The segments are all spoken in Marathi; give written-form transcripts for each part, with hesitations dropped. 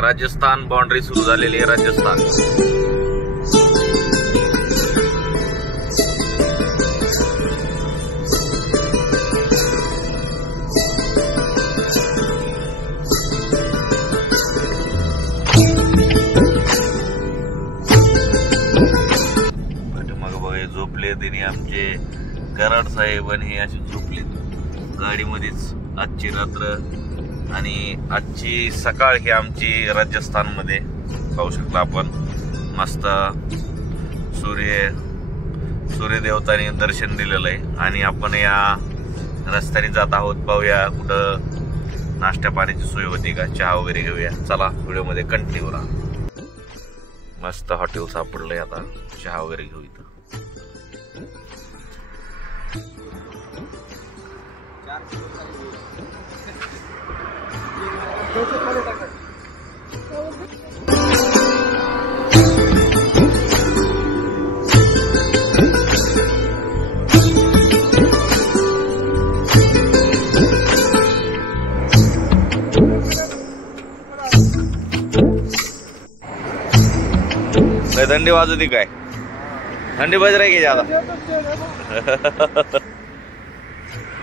राजस्थान बाउंड्री सुरू झालेली आहे. राजस्थान मग बघा झोपले तिने आमचे कराड साहेब आणि हे असे झोपलेत गाडीमध्येच. आजची रात्र आणि आजची सकाळ ही आमची राजस्थान मध्ये पाहू शकता आपण. मस्त सूर्यदेवताने दर्शन दिलेलं आहे आणि आपण या रस्त्याने जात आहोत. पाहूया कुठं नाश्ता पाण्याची सोय होती का, चहा वगैरे घेऊया. चला व्हिडिओ मध्ये कंटिन्यू राहा. मस्त हॉटेल सापडलंय, आता चहा वगैरे घेऊ इथं. थंडी वाजवती काय? थंडी बज रही ज्यादा.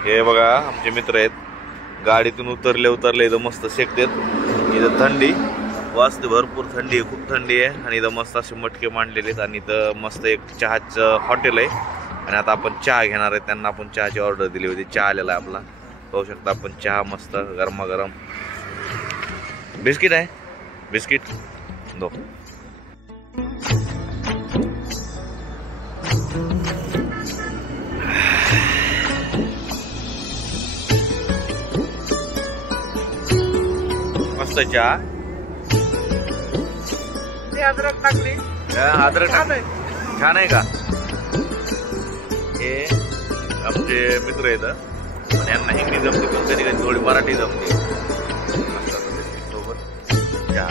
हे बघा आमचे मित्र आहेत, गाडीतून उतरले इथं मस्त शेकतेत. इथं थंडी वाजते, भरपूर थंडी आहे, खूप थंडी आहे. आणि इथं मस्त असे मटके मांडलेले आहेत आणि इथं मस्त एक चहाचं हॉटेल आहे. आणि आता आपण चहा घेणार आहे. त्यांना आपण चहाची ऑर्डर दिली होती. चहा आलेला आहे आपला, पाहू शकता आपण. चहा मस्त गरमागरम. बिस्किट आहे, बिस्किट दो. मस्त चहा. अद्रक टाकली, अद्रक छान आहे का? हे आमचे मित्र आहेत आणि यांना हिंदी जमते, पण कधी कधी थोडी मराठी जमते. सोबत चहा.